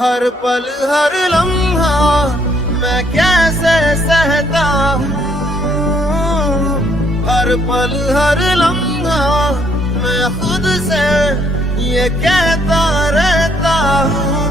हर पल हर लम्हा मैं कैसे सहता हूँ, हर पल हर लम्हा मैं खुद से ये कहता रहता हूँ।